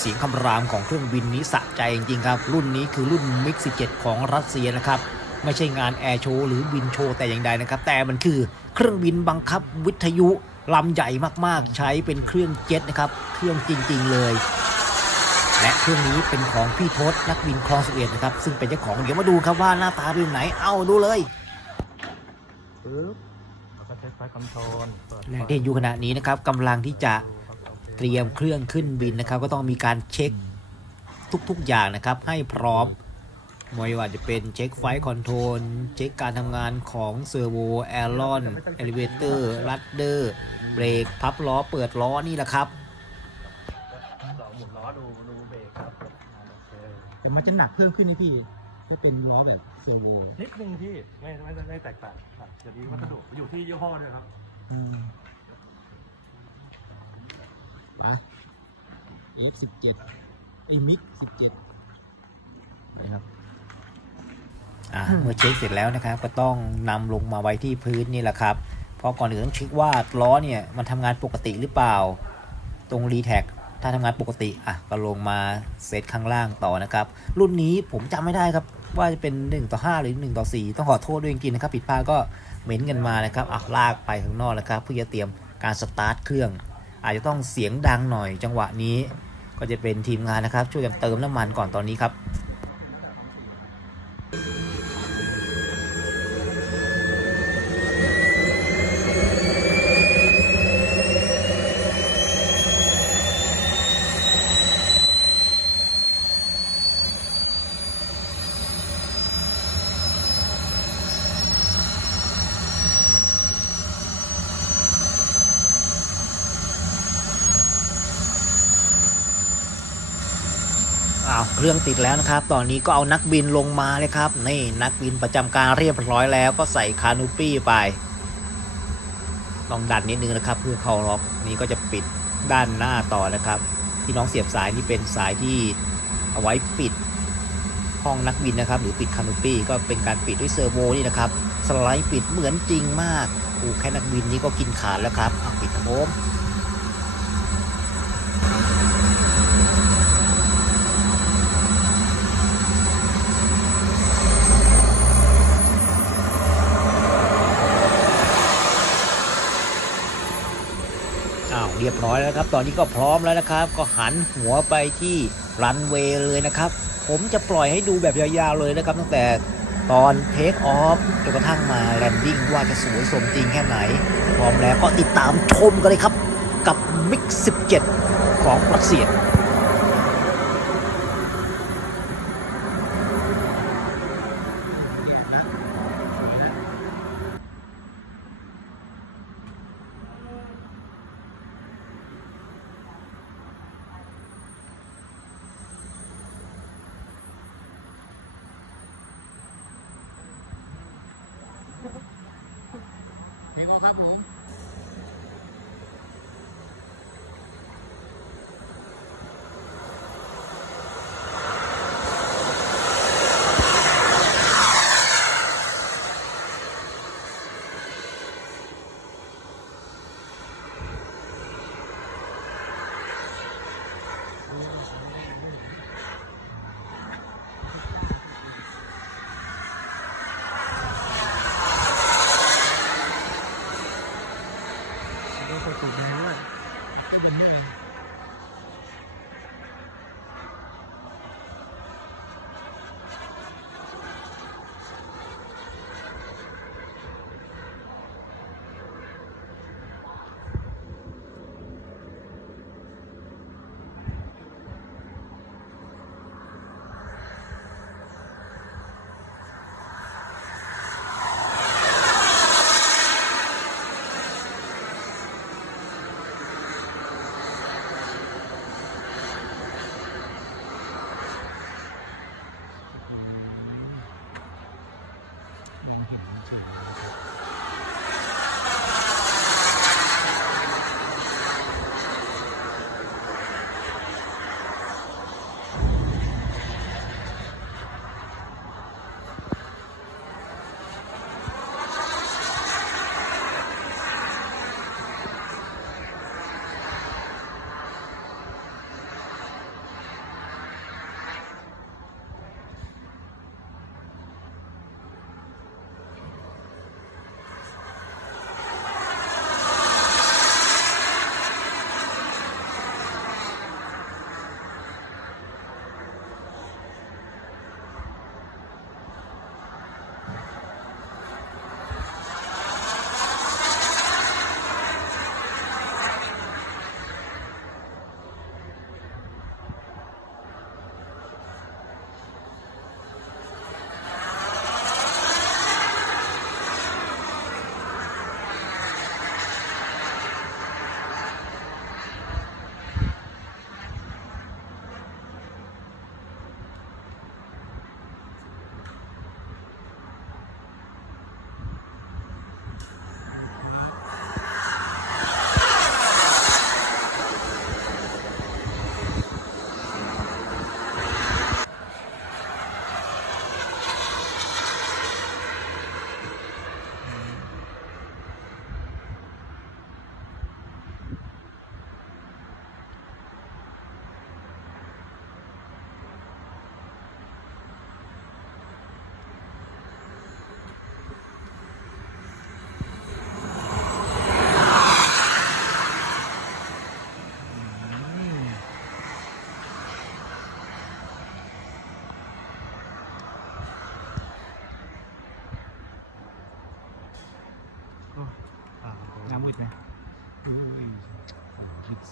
เสียงคำรามของเครื่องบินนี้สะใจจริงๆครับ รุ่นนี้คือรุ่นมิก17ของรัสเซียนะครับ ไม่ใช่งานแอร์โชว์หรือบินโชว์แต่อย่างใดนะครับ แต่มันคือเครื่องบินบังคับวิทยุลำใหญ่มากๆ ใช้เป็นเครื่องเจ็ตนะครับ เครื่องจริงๆเลย และเครื่องนี้เป็นของพี่ทศนักบินคลองสิบเอ็ดนะครับ ซึ่งเป็นเจ้าของเดี๋ยวมาดูครับว่าหน้าตาเป็นไหน เอาดูเลยปึ๊บแล้วก็ใช้ไฟคอนโทรลเปิดและที่เห็นอยู่ขณะนี้นะครับกำลังที่จะ เตรียมเครื่องขึ้นบินนะครับ ก็ต้องมีการเช็คทุกๆอย่างนะครับ ให้พร้อมไม่ว่าจะเป็นเช็คไฟคอนโทรลเช็คการทำงานของเซอร์โวแอรลอนเอลิเวเตอร์ลัดเดอร์เบรกพับล้อเปิดล้อนี่แหละครับเราหมุนล้อดูดูเบรกครับอ่าโอเคแต่มันจะหนักเพิ่มขึ้นนี่พี่ถ้าเป็นล้อแบบเซอร์โวนิดนึงพี่ไม่ไม่ไม่ไม่แตกต่างครับจะดีวัสดุอยู่ที่ยี่ห้อด้วยครับอืม ปะ F17 ไอ้มิก17ไปครับอ่าเมื่อเช็คเสร็จแล้วนะครับ ก็ต้องนำลงมาไว้ที่พื้นนี่แหละครับ เพราะก่อนอื่นต้องเช็คว่าล้อเนี่ยมันทำงานปกติหรือเปล่า ตรงรีแท็กถ้าทำงานปกติอะก็ลงมาเซตข้างล่างต่อนะครับ รุ่นนี้ผมจำไม่ได้ครับ ว่าจะเป็น 1 ต่อ 5 หรือ 1 ต่อ 4 ต้องขอโทษด้วยจริงๆนะครับ ผิดพลาดก็เหม็นกันมานะครับอะลากไปข้างนอกนะครับเพื่อจะเตรียมการสตาร์ทเครื่อง อาจจะต้องเสียงดังหน่อยจังหวะนี้ ก็จะเป็นทีมงานนะครับ ช่วยกันเติมน้ำมันก่อนตอนนี้ครับ เครื่องติดแล้วนะครับ ตอนนี้ก็เอานักบินลงมาเลยครับ นี่นักบินประจำการเรียบร้อยแล้วก็ใส่คานูปี้ไปต้องดันนิดนึงนะครับ เพื่อเข้าล็อกนี้ก็จะปิดด้านหน้าต่อนะครับ ที่น้องเสียบสายนี่เป็นสายที่เอาไว้ปิดห้องนักบินนะครับ หรือปิดคานูปี้ก็เป็นการปิดด้วยเซอร์โวนี่นะครับสไลด์ปิดเหมือนจริงมากโอ้แค่นักบินนี้ก็กินขาดแล้วครับอะปิดครับผม รียบร้อยแล้วครับ ตอนนี้ก็พร้อมแล้วนะครับ ก็หันหัวไปที่รันเวย์เลยนะครับ ผมจะปล่อยให้ดูแบบยาวๆเลยนะครับ ตั้งแต่ตอนเทคออฟจนกระทั่งมาแลนดิ้งว่าจะสวยสมจริงแค่ไหน พร้อมแล้วก็ติดตามชมกันเลยครับ กับมิก17 ของรัสเซียเนี่ย คออฟครับผม ดูกดตูดแรงด้วย ตู้เบ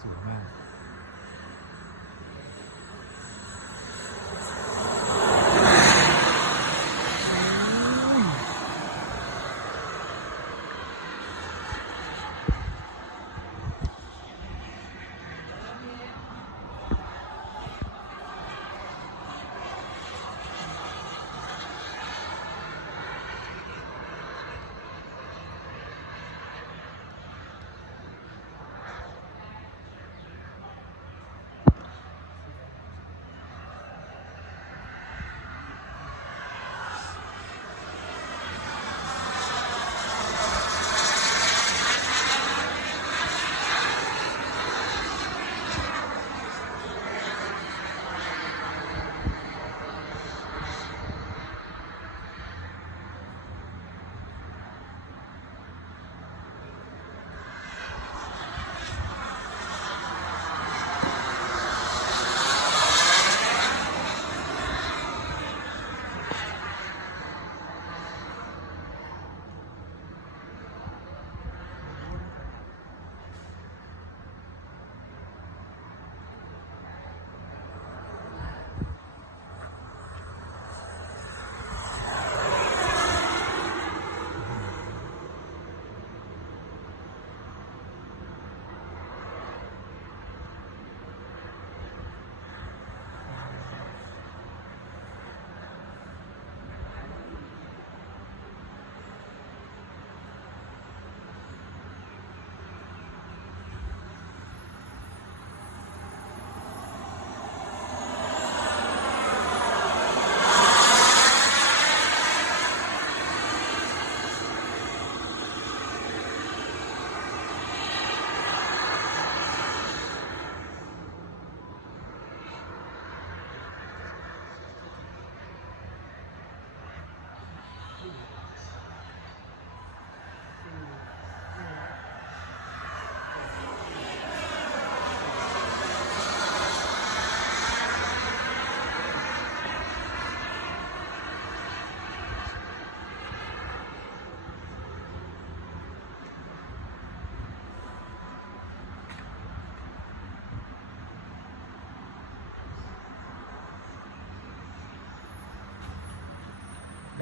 สวยมาก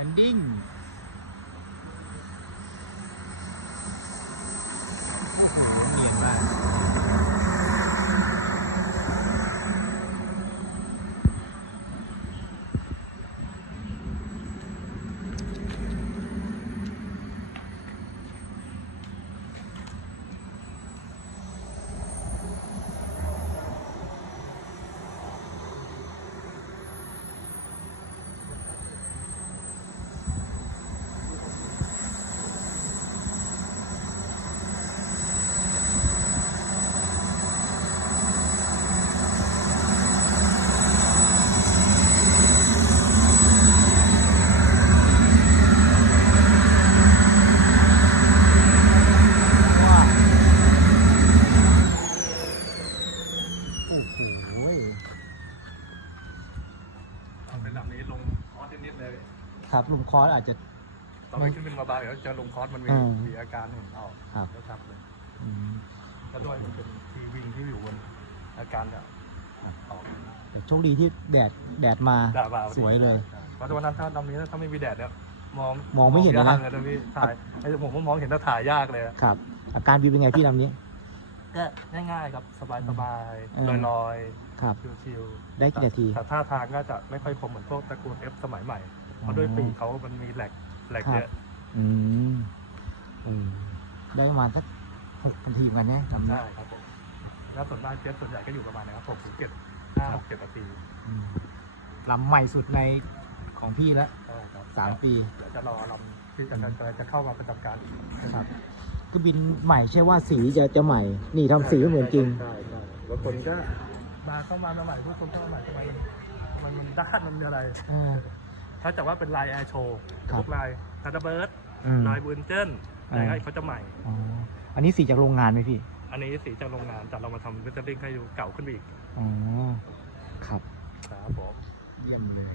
แลนดิ้ง โอ้โหเนียนมาก ว้าวโอ้โห เอาเป็นแบบนี้ลงคอร์สนิดๆเลย ครับลุมคอร์สอาจจะ ตอนมันขึ้นเป็นมาบาเดี๋ยวจะลงคอร์สมันมีอืมมีอาการเห็นออกครับ แล้วชัดเลยอืมแล้วด้วยมันเป็นทีวิงที่อยู่บนอาการเนี่ยออกแต่โชคดีที่แดดแดดมา ด่าบ่าวสวยเลยเพราะวันนั้นถ้าลำนี้ถ้าไม่มีแดดเนี่ยมองมองไม่เห็นเลยนะ ยากเลยนะพี่ถ่ายไอ้ผมก็มองเห็นแต่ถ่ายยากเลยอะครับ อาการวิวเป็นไงพี่ลำนี้ ก็ง่ายๆครับสบายสบายเออลอยครับ ๆชิวๆ ได้กี่นาที แต่ท่าทางก็จะไม่ค่อยคมเหมือนพวกตระกูล F สมัยใหม่ เพราะด้วยปีกเขามันมีแหลกแหลกเยอะอืมอืมได้ประมาณสักหกนาทีเหมือนกันนะลำนี้ใช่ครับผมแล้วส่วนมากเจฟส่วนใหญ่ก็อยู่ประมาณนะครับหกถึงเจ็ดห้าหกเจ็ดนาทีอืมลำใหม่สุดในของพี่แล้วใช่ครับสามปี เดี๋ยวจะรอลำที่จะจะจะเข้ามาประจำการอีกครับคือบินใหม่ใช่ว่าสีจะจะใหม่ นี่ทำสีไม่เหมือนจริง ใช่ใช่แล้วคนก็มาเข้ามาใหม่พวกคนเข้ามาใหม่ทำไมมันมันด้านมันมีอะไร อ่า ถ้าจากว่าเป็นลายแอร์โชว์ครับพวกลายทัตเตอร์เบิร์ดอืม ลายบูนเจนอะไรอ่าก็เขาจะใหม่ อ๋ออันนี้สีจากโรงงานไหมพี่อันนี้สีจากโรงงานแต่เรามาทำเวทเทอร์ลิงให้ดูเก่าขึ้นไปอีกอ๋อครับครับผม เยี่ยมเลย